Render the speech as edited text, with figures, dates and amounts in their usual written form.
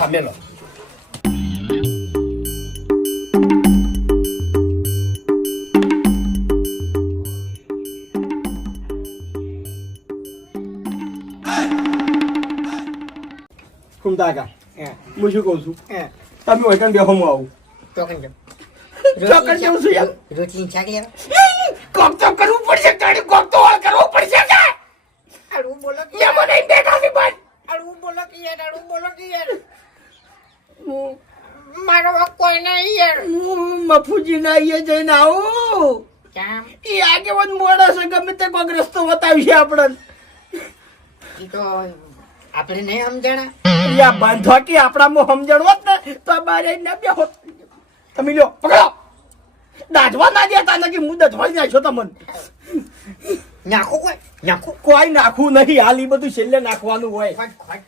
હા મેલો કુમતાકા હું શું કહું છું તમે હોય બેહો હું આવું ચોકન જમ ચોકન જેવું છું યાર રોટલી શાક લે કોક તો કરવું પડશે તારે કોક તો હાલ કરવો પડશે કે આડું બોલો કે યા મને બેઠા છે ભાઈ આડું બોલો કે યાર આડું બોલો કે યાર મારો વાંક કોઈ નહીં યાર હું મફુજી ના અહીંયા જઈને આવું કેમ એ આગેવાન મોડા છે ગમે તે કોઈક રસ્તો બતાવશે આપણને ઈ તો આપણે નહીં સમજણા યા બાંધો કે આપણામાં સમજણ હોત ને તો આ બારે ના બેહો તમે લ્યો પકડો દાજવા ના દેતા નથી હું દજવા નાખ્યો તમને નાખો કોઈ નાખો કોઈ નાખવું નહીં હાલ ઈ બધું છેલ્લે નાખવાનું હોય ખોટ ખોટ